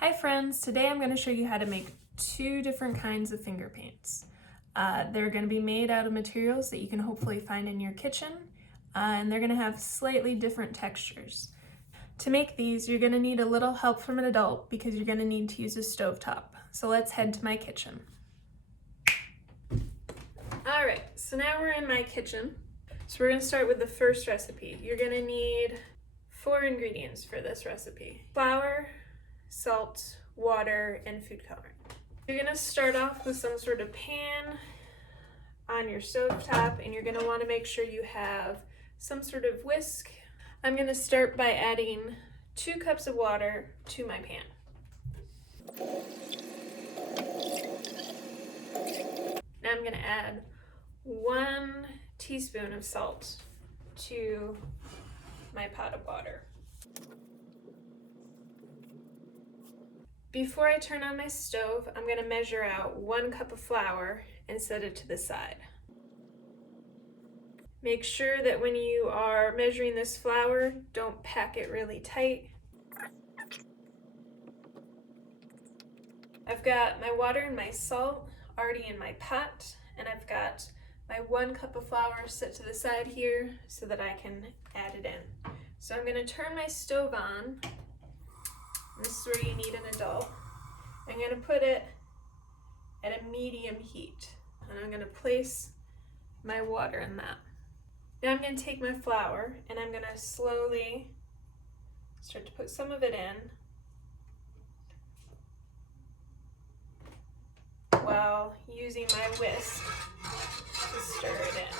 Hi friends, today I'm going to show you how to make two different kinds of finger paints. They're going to be made out of materials that you can hopefully find in your kitchen, and they're going to have slightly different textures. To make these, you're going to need a little help from an adult because you're going to need to use a stovetop. So let's head to my kitchen. Alright, so now we're in my kitchen. So we're going to start with the first recipe. You're going to need 4 ingredients for this recipe: flour, salt, water, and food coloring. You're gonna start off with some sort of pan on your stovetop, and you're gonna want to make sure you have some sort of whisk. I'm gonna start by adding 2 cups of water to my pan. Now I'm gonna add 1 teaspoon of salt to my pot of water. Before I turn on my stove, I'm going to measure out 1 cup of flour and set it to the side. Make sure that when you are measuring this flour, don't pack it really tight. I've got my water and my salt already in my pot, and I've got my 1 cup of flour set to the side here so that I can add it in. So I'm going to turn my stove on. This is where you need an adult. I'm going to put it at a medium heat, and I'm going to place my water in that. Now I'm going to take my flour and I'm going to slowly start to put some of it in while using my whisk to stir it in.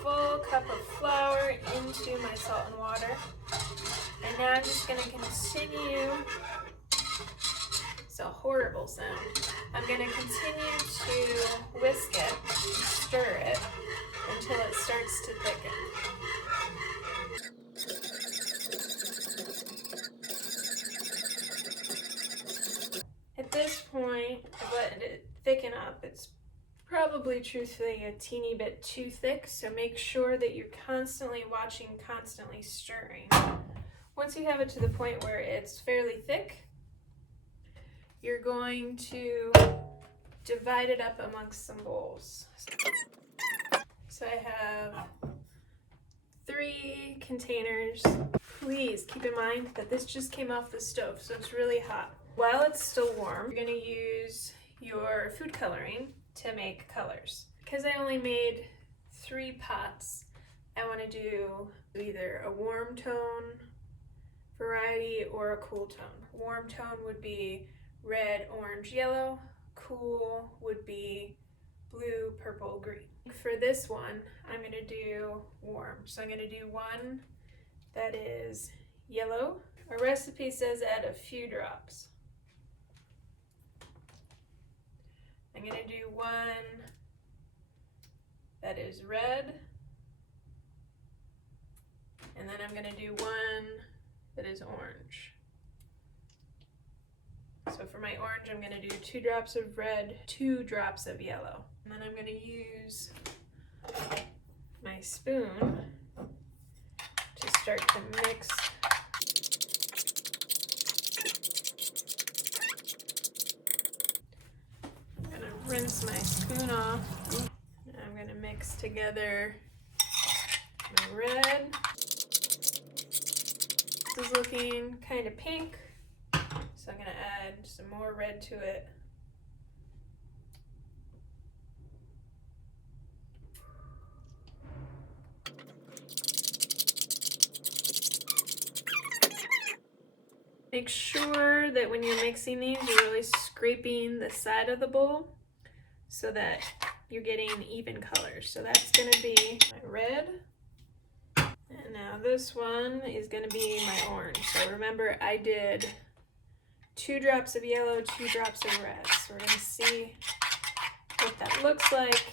Full cup of flour into my salt and water, and now I'm just going to continue. It's a horrible sound. I'm going to continue to whisk it, stir it until it starts to thicken. At this point, I've let it thicken up. It's probably truthfully a teeny bit too thick, so make sure that you're constantly watching, constantly stirring. Once you have it to the point where it's fairly thick, you're going to divide it up amongst some bowls. So I have 3 containers. Please keep in mind that this just came off the stove, so it's really hot. While it's still warm, you're going to use your food coloring to make colors. Because I only made 3 pots, I want to do either a warm tone variety or a cool tone. Warm tone would be red, orange, yellow. Cool would be blue, purple, green. For this one, I'm going to do warm. So I'm going to do one that is yellow. Our recipe says add a few drops. I'm going to do one that is red, and then I'm going to do one that is orange. So for my orange, I'm going to do 2 drops of red, 2 drops of yellow. And then I'm going to use my spoon to start to mix. I'm going to rinse my spoon off. And I'm going to mix together my red. This is looking kind of pink, so I'm going to add some more red to it. Make sure that when you're mixing these, you're really scraping the side of the bowl so that you're getting even colors. So that's going to be my red. And now this one is going to be my orange. So remember, I did 2 drops of yellow, 2 drops of red. So we're going to see what that looks like.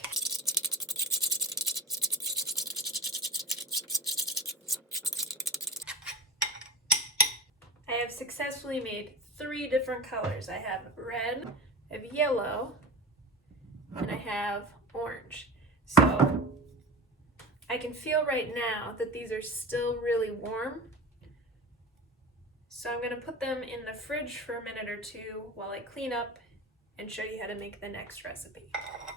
I have successfully made 3 different colors. I have red, I have yellow, and I have orange. So I can feel right now that these are still really warm. So I'm going to put them in the fridge for a minute or two while I clean up and show you how to make the next recipe.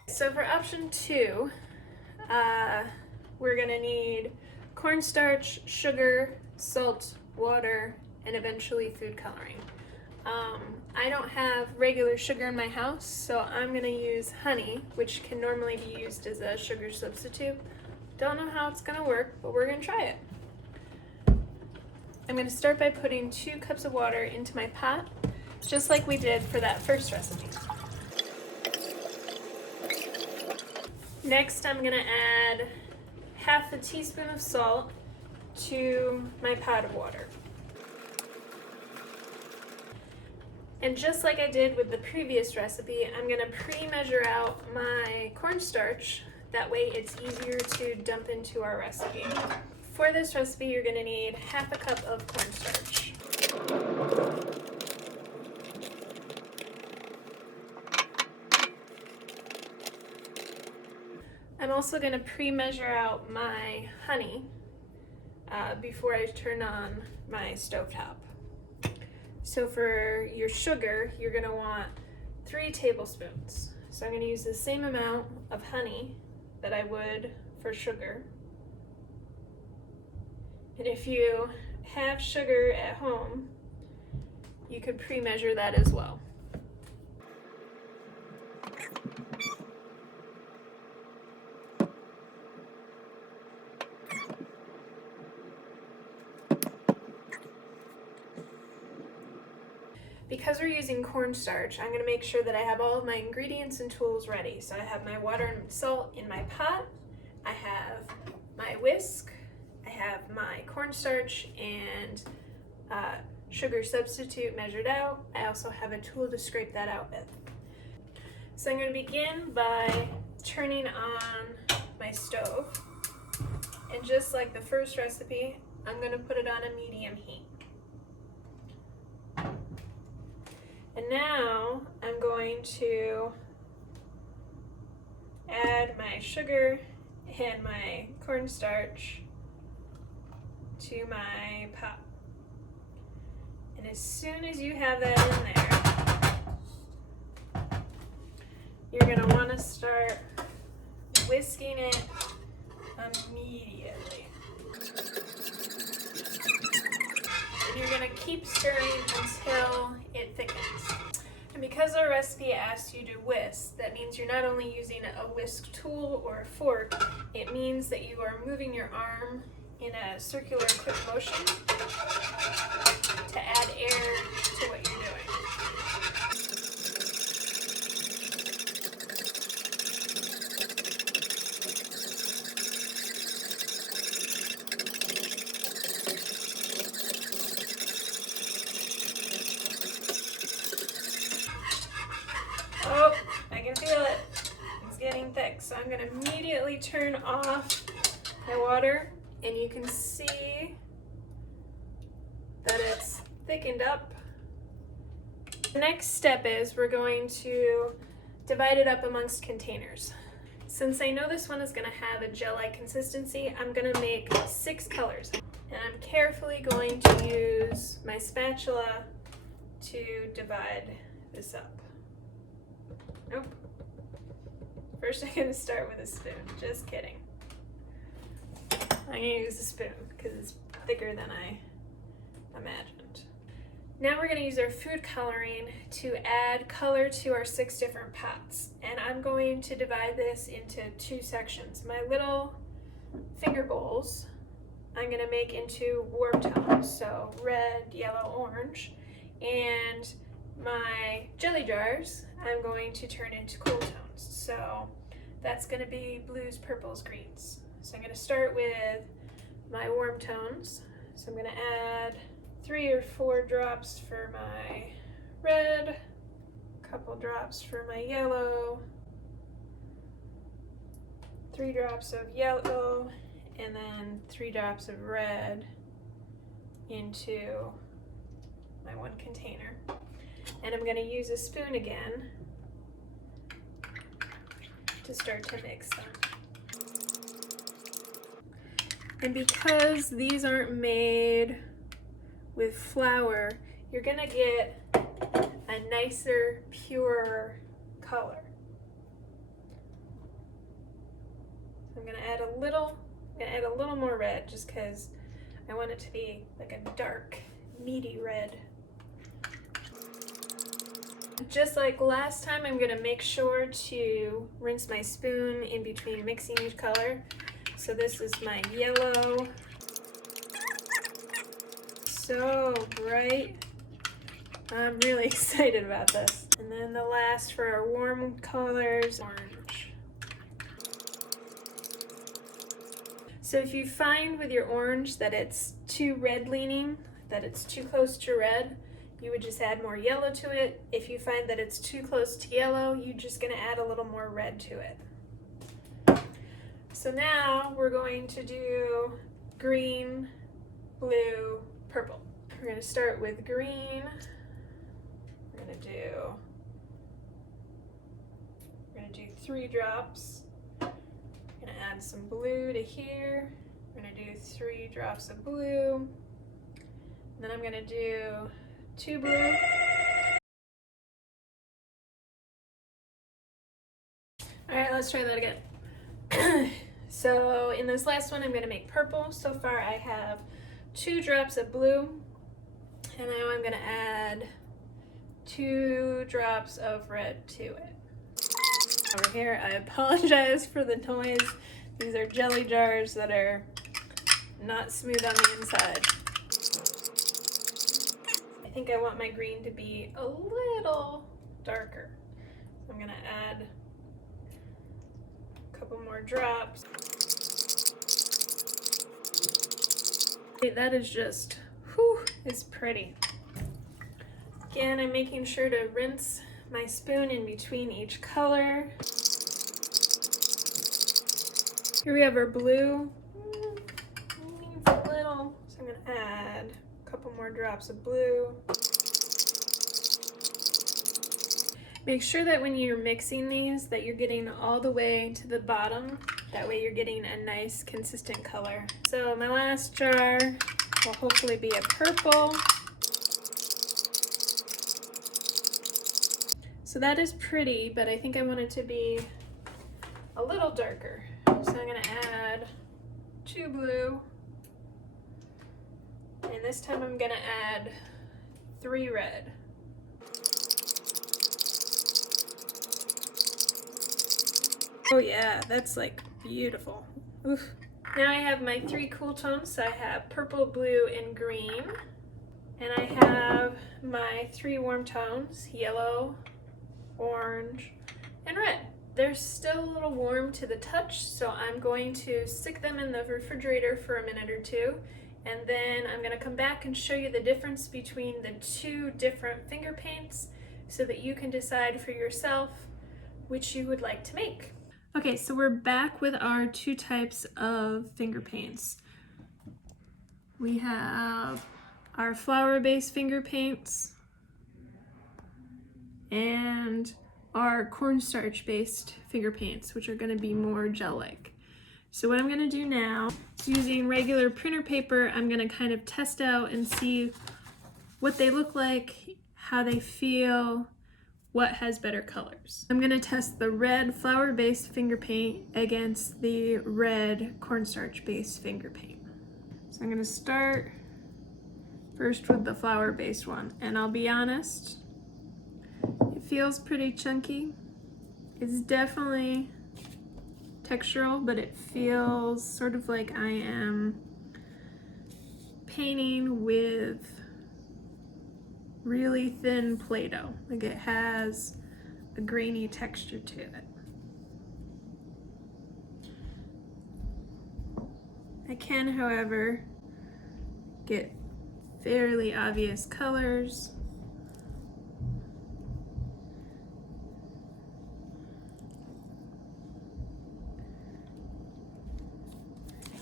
So for option 2, we're going to need cornstarch, sugar, salt, water, and eventually food coloring. I don't have regular sugar in my house, so I'm going to use honey, which can normally be used as a sugar substitute. Don't know how it's going to work, but we're going to try it. I'm going to start by putting 2 cups of water into my pot, just like we did for that first recipe. Next, I'm going to add half a teaspoon of salt to my pot of water. And just like I did with the previous recipe, I'm going to pre-measure out my cornstarch. That way it's easier to dump into our recipe. For this recipe, you're going to need half a cup of cornstarch. I'm also going to pre-measure out my honey before I turn on my stovetop. So for your sugar, you're going to want 3 tablespoons. So I'm going to use the same amount of honey that I would for sugar. And if you have sugar at home, you could pre-measure that as well. Because we're using cornstarch, I'm going to make sure that I have all of my ingredients and tools ready. So I have my water and salt in my pot, I have my whisk, I have my cornstarch and sugar substitute measured out. I also have a tool to scrape that out with. So I'm going to begin by turning on my stove. And just like the first recipe, I'm going to put it on a medium heat. And now I'm going to add my sugar and my cornstarch to my pot. And as soon as you have that in there, you're going to want to start whisking it immediately. And you're going to keep stirring until it thickens. And because our recipe asks you to whisk, that means you're not only using a whisk tool or a fork, it means that you are moving your arm in a circular quick motion to add air to what you're doing. Oh, I can feel it. It's getting thick. So I'm going to immediately turn off my water, and you can see that it's thickened up. The next step is we're going to divide it up amongst containers. Since I know this one is going to have a gel-like consistency, I'm going to make 6 colors. And I'm carefully going to use my spatula to divide this up. Nope. First I'm going to start with a spoon. Just kidding. I'm going to use a spoon because it's thicker than I imagined. Now we're going to use our food coloring to add color to our 6 different pots. And I'm going to divide this into 2 sections. My little finger bowls I'm going to make into warm tones, so red, yellow, orange. And my jelly jars I'm going to turn into cool tones. So that's going to be blues, purples, greens. So I'm going to start with my warm tones. So I'm going to add 3 or 4 drops for my red, a couple drops for my yellow, 3 drops of yellow, and then 3 drops of red into my 1 container. And I'm going to use a spoon again to start to mix them. And because these aren't made with flour, you're gonna get a nicer, purer color. So I'm gonna add a little more red just because I want it to be like a dark, meaty red. Just like last time, I'm gonna make sure to rinse my spoon in between mixing each color. So this is my yellow. So bright. I'm really excited about this. And then the last for our warm colors, orange. So if you find with your orange that it's too red leaning, that it's too close to red, you would just add more yellow to it. If you find that it's too close to yellow, you're just gonna add a little more red to it. So now we're going to do green, blue, purple. We're gonna start with green. We're gonna do 3 drops. I'm gonna add some blue to here. We're gonna do 3 drops of blue. And then I'm gonna do 2 blue. All right, let's try that again. So in this last one, I'm gonna make purple. So far I have 2 drops of blue. And now I'm gonna add 2 drops of red to it. Over here, I apologize for the noise. These are jelly jars that are not smooth on the inside. I think I want my green to be a little darker. So I'm gonna add a couple more drops. That is just, whew, it's pretty. Again, I'm making sure to rinse my spoon in between each color. Here we have our blue. Needs a little, so I'm gonna add a couple more drops of blue. Make sure that when you're mixing these that you're getting all the way to the bottom. That way you're getting a nice consistent color. So my last jar will hopefully be a purple. So that is pretty, but I think I want it to be a little darker. So I'm gonna add 2 blue. And this time I'm gonna add 3 red. Oh yeah, that's like beautiful. Oof. Now I have my 3 cool tones. So I have purple, blue, and green. And I have my 3 warm tones, yellow, orange, and red. They're still a little warm to the touch, so I'm going to stick them in the refrigerator for a minute or 2, and then I'm gonna come back and show you the difference between the 2 different finger paints so that you can decide for yourself which you would like to make. Okay, so we're back with our 2 types of finger paints. We have our flour-based finger paints and our cornstarch-based finger paints, which are going to be more gel-like. So what I'm going to do now is, using regular printer paper, I'm going to kind of test out and see what they look like, how they feel, what has better colors. I'm going to test the red flour-based finger paint against the red cornstarch-based finger paint. So I'm going to start first with the flour-based one, and I'll be honest, it feels pretty chunky. It's definitely textural, but it feels sort of like I am painting with really thin Play-Doh. Like, it has a grainy texture to it. I can, however, get fairly obvious colors.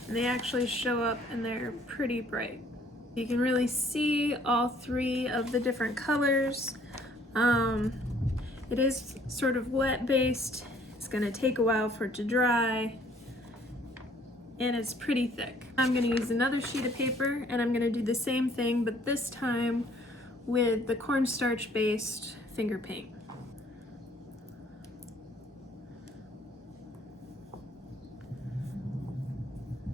And they actually show up and they're pretty bright. You can really see all 3 of the different colors. It is sort of wet based. It's gonna take a while for it to dry. and it's pretty thick. I'm gonna use another sheet of paper and I'm gonna do the same thing, but this time with the cornstarch based finger paint.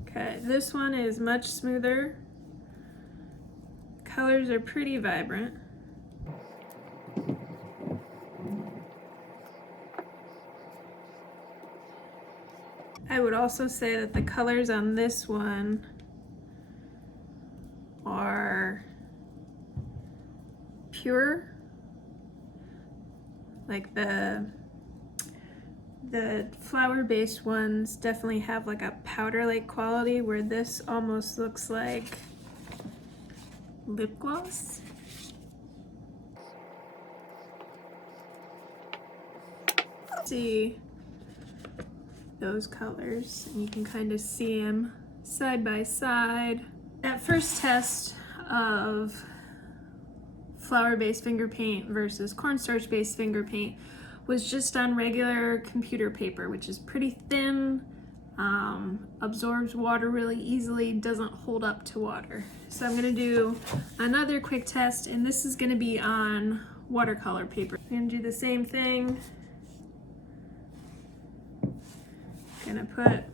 Okay, this one is much smoother. Colors are pretty vibrant. I would also say that the colors on this one are pure. Like the flower-based ones definitely have like a powder-like quality, where this almost looks like lip gloss. See those colors, and you can kind of see them side by side. That first test of flower-based finger paint versus cornstarch-based finger paint was just on regular computer paper, which is pretty thin, absorbs water really easily, doesn't hold up to water. So I'm gonna do another quick test, and this is gonna be on watercolor paper. I'm gonna do the same thing. Gonna put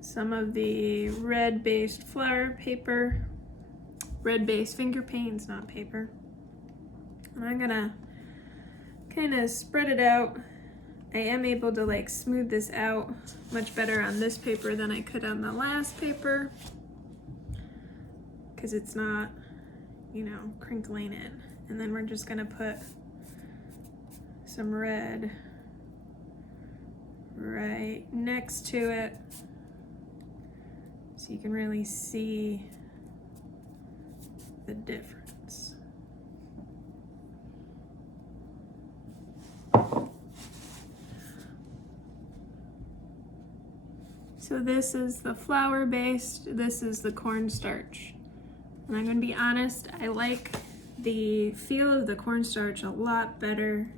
some of the red-based flower paper, red-based finger paints, not paper. And I'm gonna kind of spread it out. I am able to like smooth this out much better on this paper than I could on the last paper, because it's not, you know, crinkling in. And then we're just gonna put some red right next to it, so you can really see the difference. So this is the flour based, this is the cornstarch. And I'm gonna be honest, I like the feel of the cornstarch a lot better.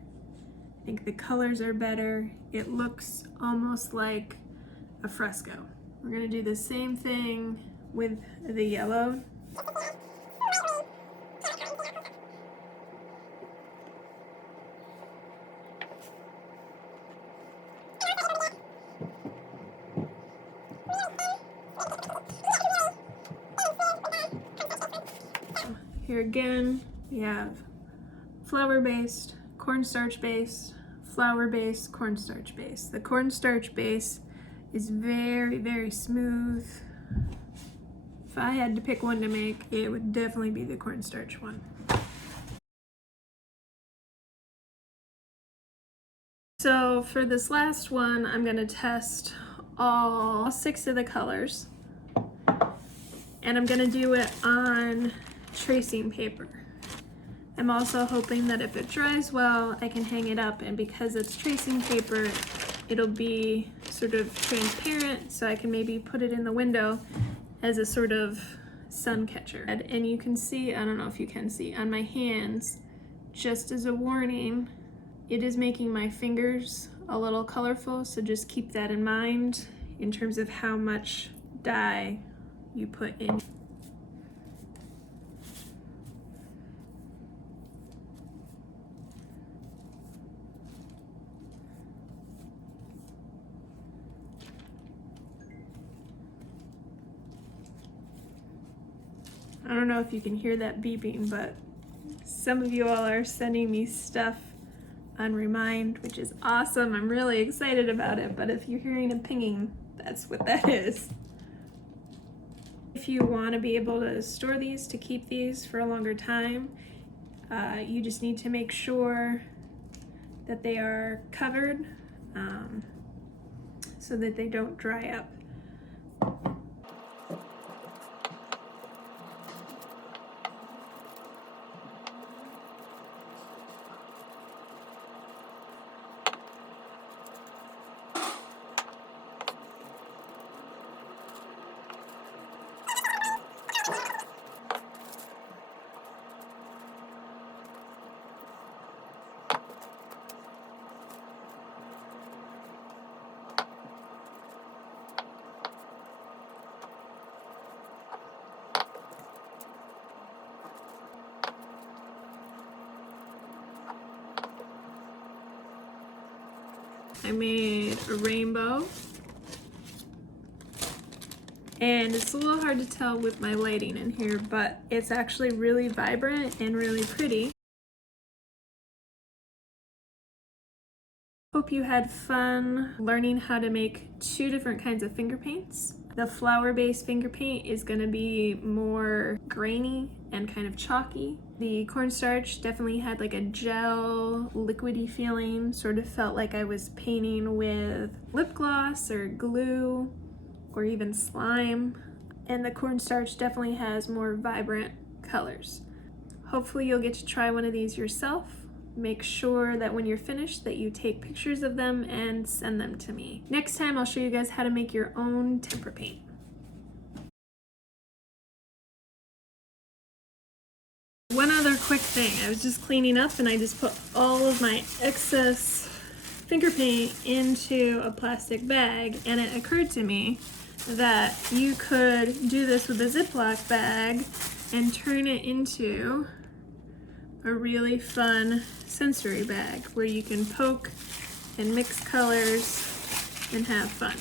I think the colors are better. It looks almost like a fresco. We're gonna do the same thing with the yellow. Here again, we have flour-based, cornstarch-based, flour-based, cornstarch-based. The cornstarch base is very, very smooth. If I had to pick one to make, it would definitely be the cornstarch one. So for this last one, I'm gonna test all 6 of the colors, and I'm gonna do it on tracing paper. I'm also hoping that if it dries well, I can hang it up, and because it's tracing paper, it'll be sort of transparent, so I can maybe put it in the window as a sort of sun catcher. And you can see, I don't know if you can see, on my hands, just as a warning, it is making my fingers a little colorful, so just keep that in mind in terms of how much dye you put in. I don't know if you can hear that beeping, but some of you all are sending me stuff on Remind, which is awesome. I'm really excited about it, but if you're hearing a pinging, that's what that is. If you want to be able to store these, to keep these for a longer time, you just need to make sure that they are covered so that they don't dry up. I made a rainbow. And it's a little hard to tell with my lighting in here, but it's actually really vibrant and really pretty. Hope you had fun learning how to make 2 different kinds of finger paints. The flower-based finger paint is going to be more grainy and kind of chalky. The cornstarch definitely had like a gel, liquidy feeling, sort of felt like I was painting with lip gloss or glue or even slime. And the cornstarch definitely has more vibrant colors. Hopefully you'll get to try one of these yourself. Make sure that when you're finished that you take pictures of them and send them to me. Next time I'll show you guys how to make your own tempera paint. One other quick thing, I was just cleaning up and I just put all of my excess finger paint into a plastic bag, and it occurred to me that you could do this with a Ziploc bag and turn it into a really fun sensory bag where you can poke and mix colors and have fun.